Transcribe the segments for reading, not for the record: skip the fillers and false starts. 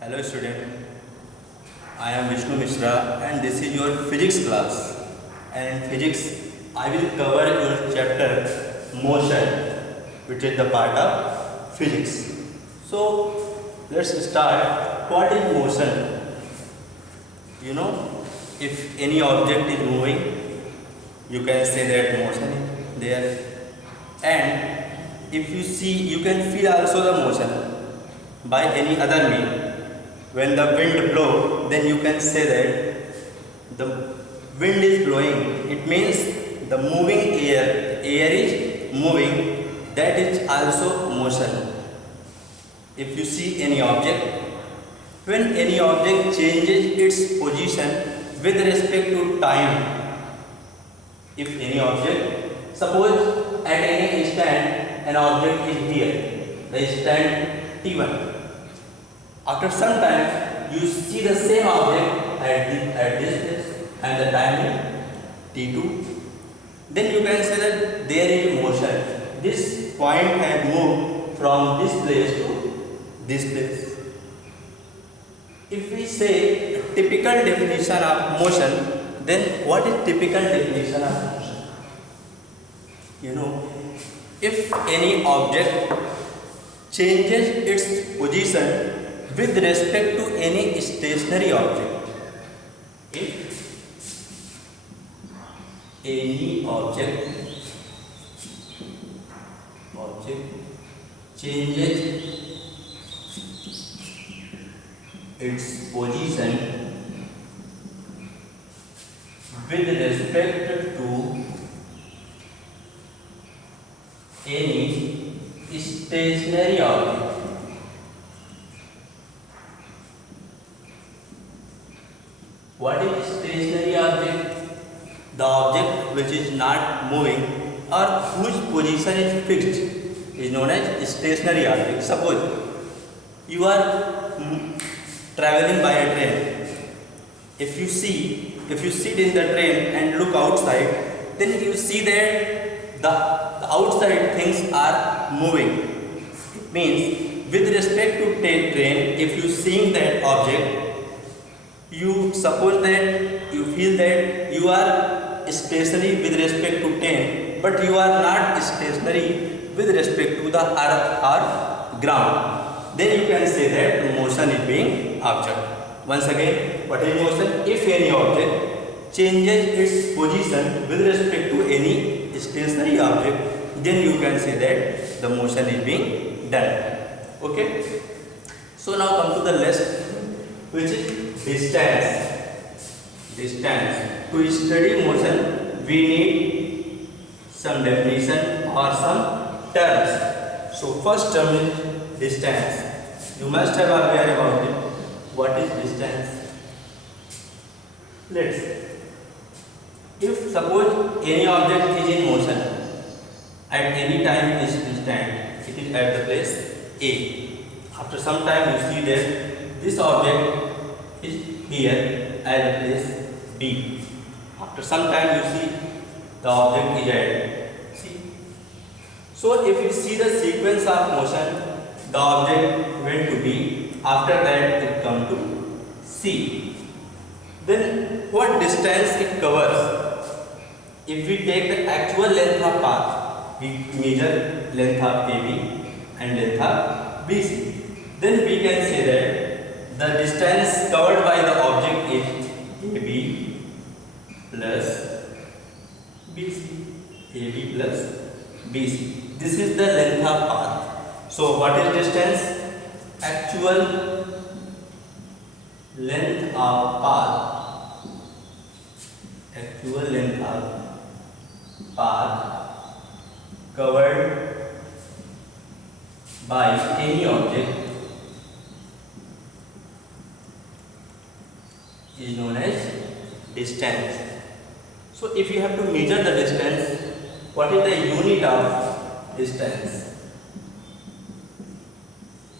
Hello student, I am Vishnu Mishra and this is your physics class. And in physics, I will cover your chapter motion, which is the part of physics. So let's start. What is motion? You know, if any object is moving, you can say that motion is there. And if you see, you can feel also the motion by any other means. When the wind blows, then you can say that the wind is blowing. It means the moving air is moving, that is also motion. If you see any object, when any object changes its position with respect to time, if any object, suppose at any instant an object is here, the instant t1. After some time, you see the same object at this place and the time is t2. Then you can say that there is motion. This point has moved from this place to this place. If we say a typical definition of motion, then what is typical definition of motion? You know, if any object changes its position with respect to any stationary object, if any object changes its position with respect to any stationary object, what is stationary object? The object which is not moving or whose position is fixed is known as stationary object. Suppose you are traveling by a train. If you sit in the train and look outside, then you see that the outside things are moving. It means with respect to train, if you seeing that object, you suppose that you feel that you are stationary with respect to train, but you are not stationary with respect to the earth or ground. Then you can say that motion is being observed. Once again, what is motion? If any object changes its position with respect to any stationary object, then you can say that the motion is being done. Okay? So now come to the last, which is distance. To study motion, we need some definition or some terms. So first term is distance. You must have aware about it. What is distance? Let's. If suppose any object is in motion at any time is instant, it is at the place A. After some time you see that this object is here at the place B. After some time you see the object is at C. So if you see the sequence of motion, the object went to B, after that it come to C. Then what distance it covers? If we take the actual length of path, we measure length of AB and length of BC. Then we can say that the distance covered by the object is AB plus BC. AB plus BC. This is the length of path. So what is distance? Actual length of path. Actual length of path covered by any object is known as distance. So if you have to measure the distance, what is the unit of distance?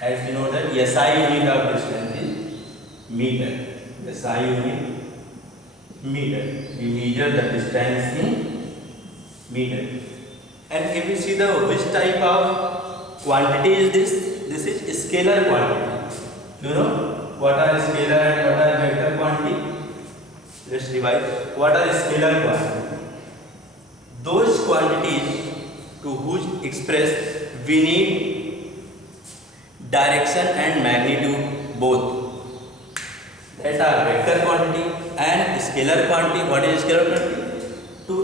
As you know that SI unit of distance is meter. SI unit meter. We measure the distance in meter. And if you see the which type of quantity is this? This is scalar quantity. You know, what are scalar and what are vector quantity? Let's revise. What are scalar quantity? Those quantities to whose express we need direction and magnitude both. That are vector quantity and scalar quantity. What is scalar quantity? To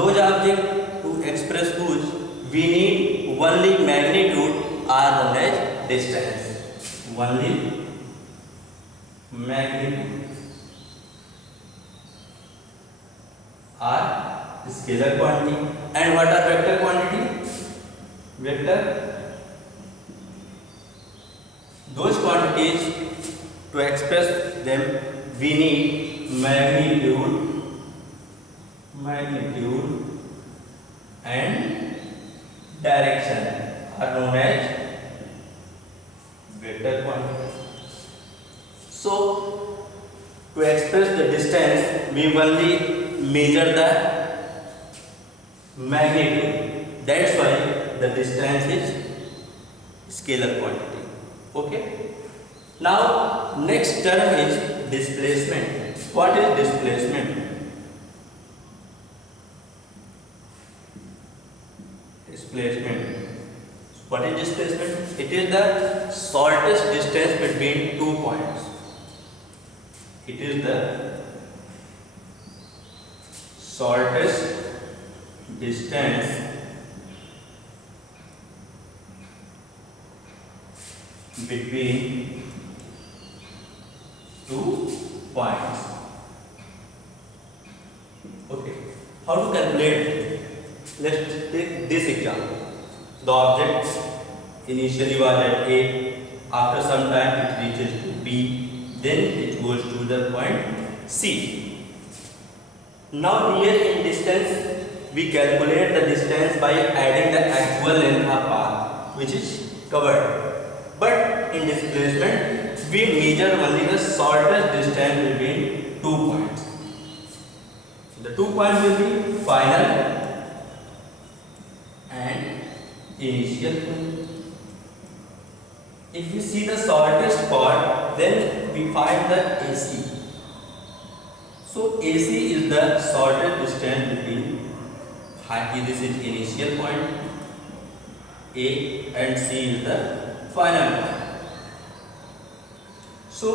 those objects to express whose we need only magnitude are known as distance. Only magnitude are scalar quantity. And what are vector quantity? Vector, those quantities to express them we need magnitude and direction are known as vector quantity. So to express the distance we only measure the magnitude. That's why the distance is scalar quantity. Okay. Now next term is displacement. What is displacement? Displacement. What is displacement? It is the shortest distance between 2 points. It is the shortest distance between 2 points. Okay. How to calculate? Let's take this example. The object initially was at A. After some time it reaches to B. Then it goes to the point C. Now here in distance we calculate the distance by adding the actual length of path which is covered. But in displacement we measure only the shortest distance between 2 points. The 2 points will be final and initial point. If we see the shortest part, then we find the AC. So AC is the shortest distance between this is initial point A and C is the final point. So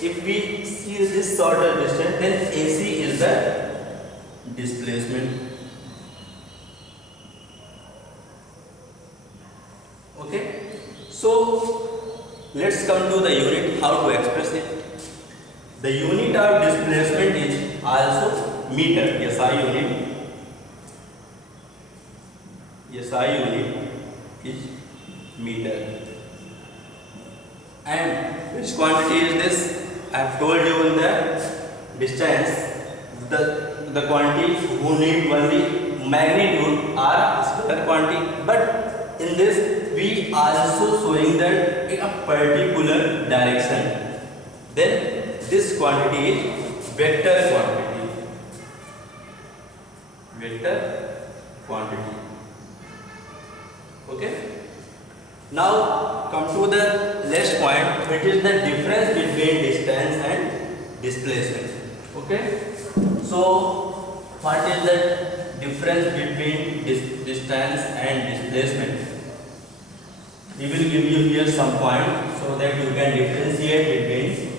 if we see this shorter distance, then AC is the displacement. Okay. So let's come to the unit, how to express it. The unit of displacement is also meter. SI unit. SI unit is meter. And which quantity is this? I have told you in the distance. The quantity who need only magnitude are scalar quantity. But in this we also showing that in a particular direction. Then this quantity is vector quantity. Vector quantity. Okay. Now come to the last point, which is the difference between distance and displacement. Okay. So what is the difference between distance and displacement? We will give you here some point so that you can differentiate between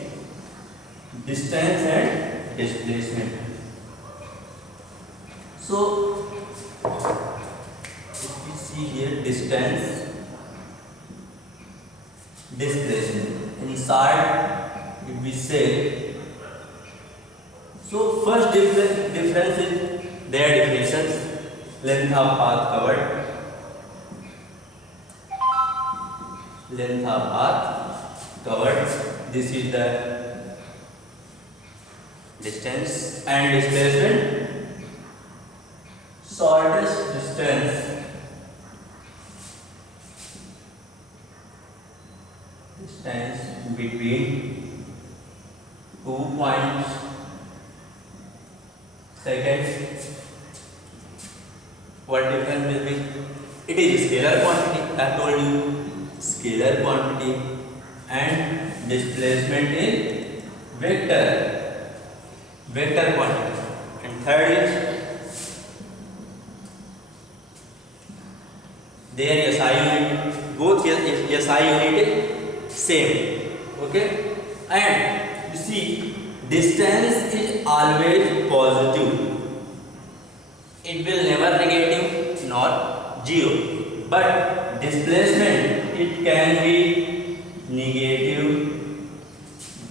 distance and displacement. So if we see here distance, displacement, inside if we say, so first difference is their definitions. Length of path covered, length of path covered, this is the distance, and displacement, shortest distance between 2 points. Second, what difference will be? It is scalar quantity. I told you scalar quantity, and displacement in vector quantity. And third is their SI unit, both SI unit is same. Okay, and you see distance is always positive, it will never negative nor zero, but displacement it can be negative,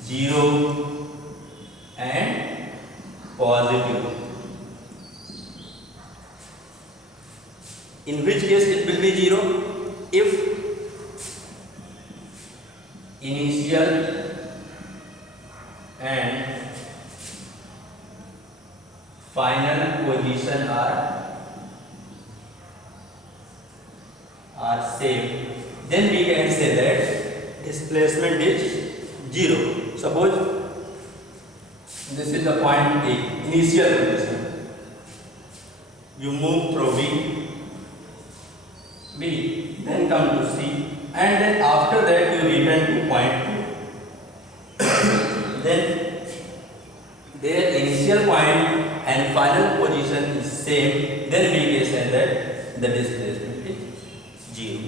zero and positive. In which case it will be zero? If initial and final position are same, then we can say that displacement is zero. Suppose this is the point A, initial position. You move through B, then come to C, and then after that you return to point 2. Then their initial point and final position is same, then we can say that the displacement is zero.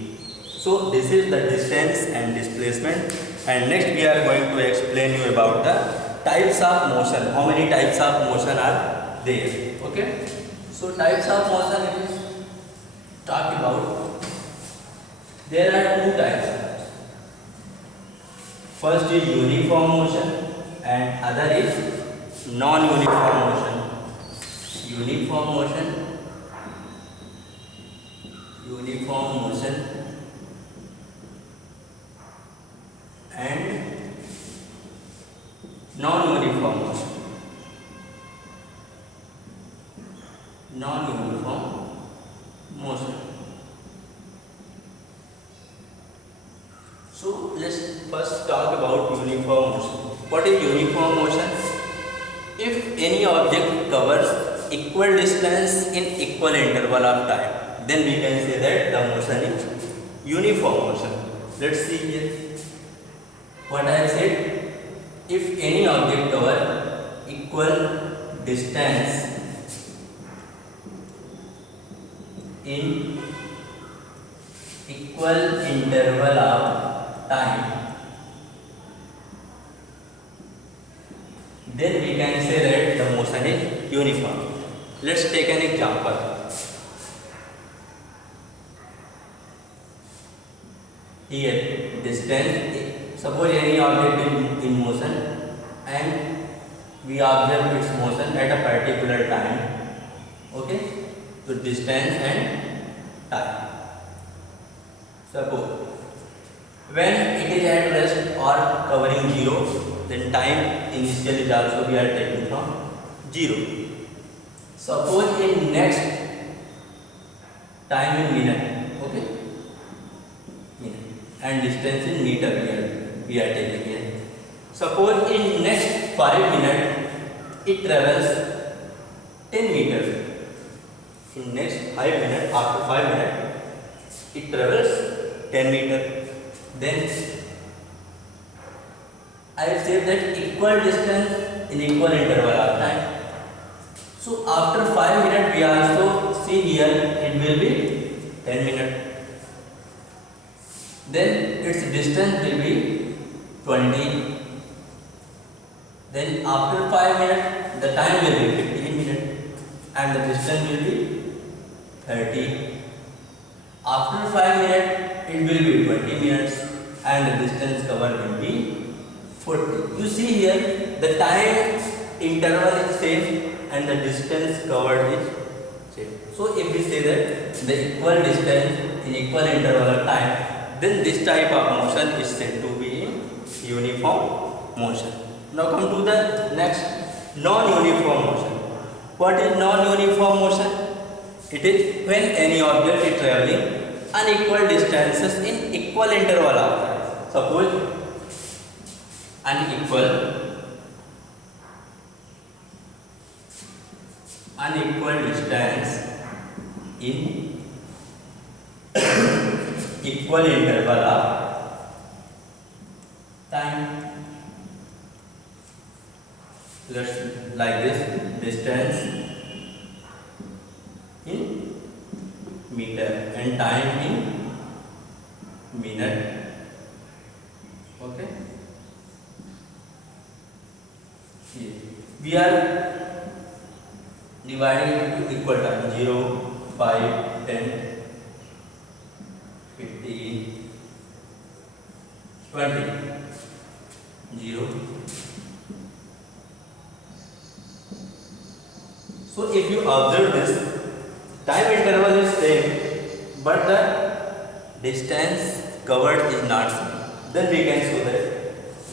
So this is the distance and displacement, and next we are going to explain you about the types of motion. How many types of motion are there? Okay, so types of motion is talk about. There are two types. First is uniform motion and other is non-uniform motion. Uniform motion and non-uniform motion. So let's first talk about uniform motion. What is uniform motion? If any object covers equal distance in equal interval of time, then we can say that the motion is uniform motion. Let's see here what I have said. If any object covers equal distance in equal interval of time, then we can say that the motion is uniform. Let's take an example. Here distance, suppose any object in motion and we observe its motion at a particular time. Okay, so distance and time. Suppose when it is at rest or covering zero, then time initial is also we are taking from zero. Suppose in next time in minute, okay, minute, and distance in meter we are taking here. Suppose in next 5 minutes it travels 10 meters. In next 5 minutes, after 5 minutes, it travels 10 meters. Then I have said that equal distance in equal interval of time. So after 5 minutes we also see here it will be 10 minutes. Then its distance will be 20. Then after 5 minutes the time will be 15 minutes and the distance will be 30. After 5 minutes it will be 20 minutes and the distance covered will be 40. You see here the time interval is same and the distance covered is same. So if we say that the equal distance in equal interval of time, then this type of motion is said to be in uniform motion. Now come to the next, non-uniform motion. What is non-uniform motion? It is when any object is traveling unequal distances in equal interval of time. Suppose unequal distance in equal interval of time. let's like this, distance in meter and time in minute. Okay, we are dividing into equal time 0, 5, 10, 15, 20, 0. So if you observe this, time interval is same, but the distance covered is not same. Then we can show that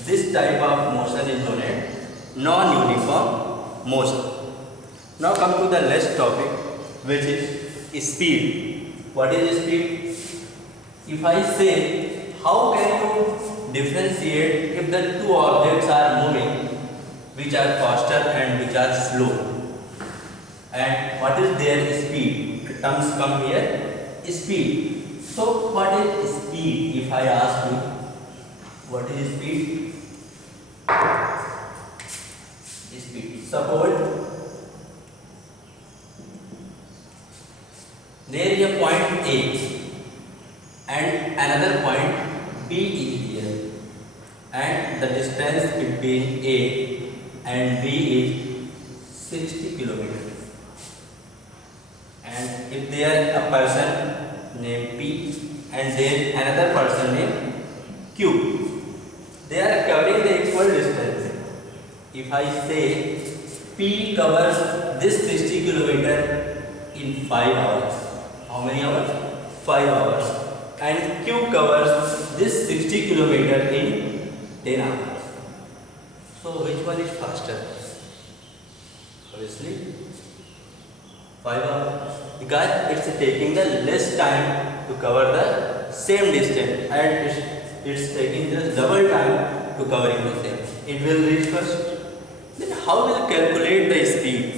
this type of motion is known as non-uniform motion. Now come to the last topic, which is speed. What is speed? If I say, how can you differentiate if the two objects are moving, which are faster and which are slow? And what is their speed? The terms come here, speed. So what is speed? If I ask you, what is speed? Speed. Suppose there is a point A and another point B is here, and the distance between A and B is 60 kilometers. And if there a person named P and then another person named Q, they are covering the equal distance. If I say P covers this 60 kilometer in 5 hours, how many hours? 5 hours. And Q covers this 60 kilometer in 10 hours. So which one is faster? Obviously 5 hours, because it's taking the less time to cover the same distance, and it's taking just double time to covering the same. It will reach first. Then how will calculate the speed?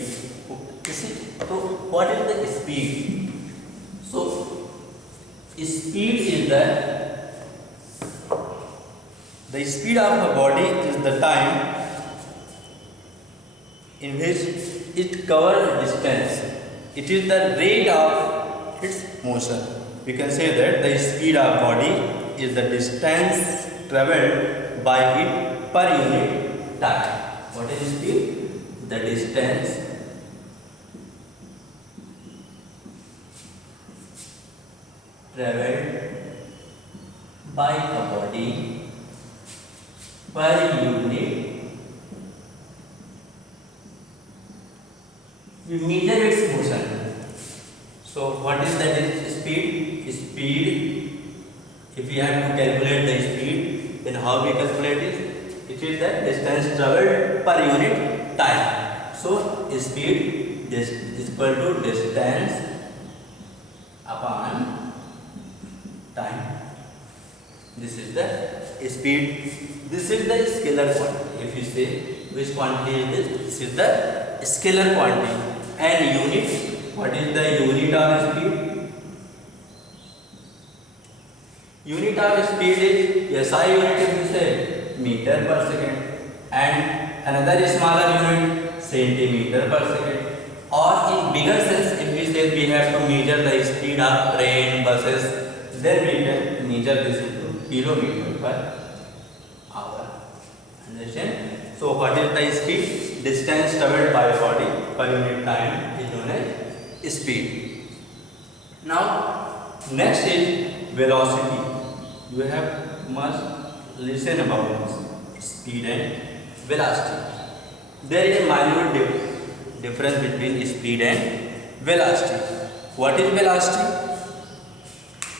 You see, so what is the speed? So speed is the speed of a body is the time in which it covers distance. It is the rate of its motion. We can say that the speed of body is the distance traveled by it per unit time. What is speed? The distance traveled by a body per unit. We measure its motion. So what is the speed? Speed, if we have to calculate the speed, then how we calculate it? It is the distance traveled per unit time. So speed is equal to distance upon time. This is the speed. This is the scalar quantity. If you say which quantity is this? This is the scalar quantity. And unit, what is the unit of speed? Unit of speed is SI unit, if you say meter per second, and another smaller unit centimeter per second. Or in bigger sense, if we say we have to measure the speed of train, buses, then we can measure this into kilometer per hour. Understand? So what is the speed? Distance traveled by a body per unit time is known as speed. Now next is velocity. You have must listen about this speed and velocity. There is a minute difference between speed and velocity. What is velocity?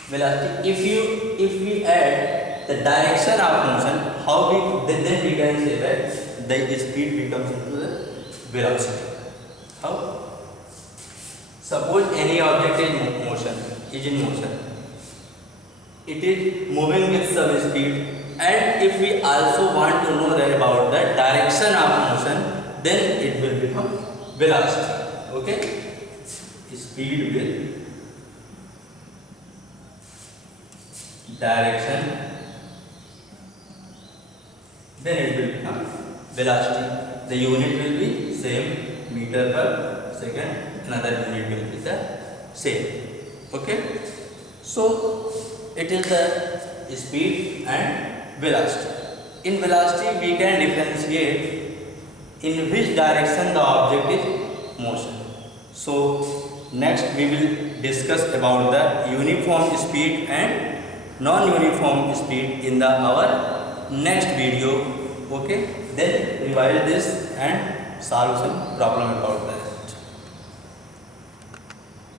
Velocity. If we add the direction of motion, how we then we can say that the speed becomes into the velocity. How? Suppose any object is in motion. It is moving with some speed, and if we also want to know about the direction of motion, then it will become velocity. Okay? Speed with direction, then it will become velocity. the unit will be same, meter per second, another unit will be the same. Okay, so it is the speed and velocity. In velocity we can differentiate in which direction the object is motion. So next we will discuss about the uniform speed and non-uniform speed in the our next video. Okay, then revise this and solve some problem about that.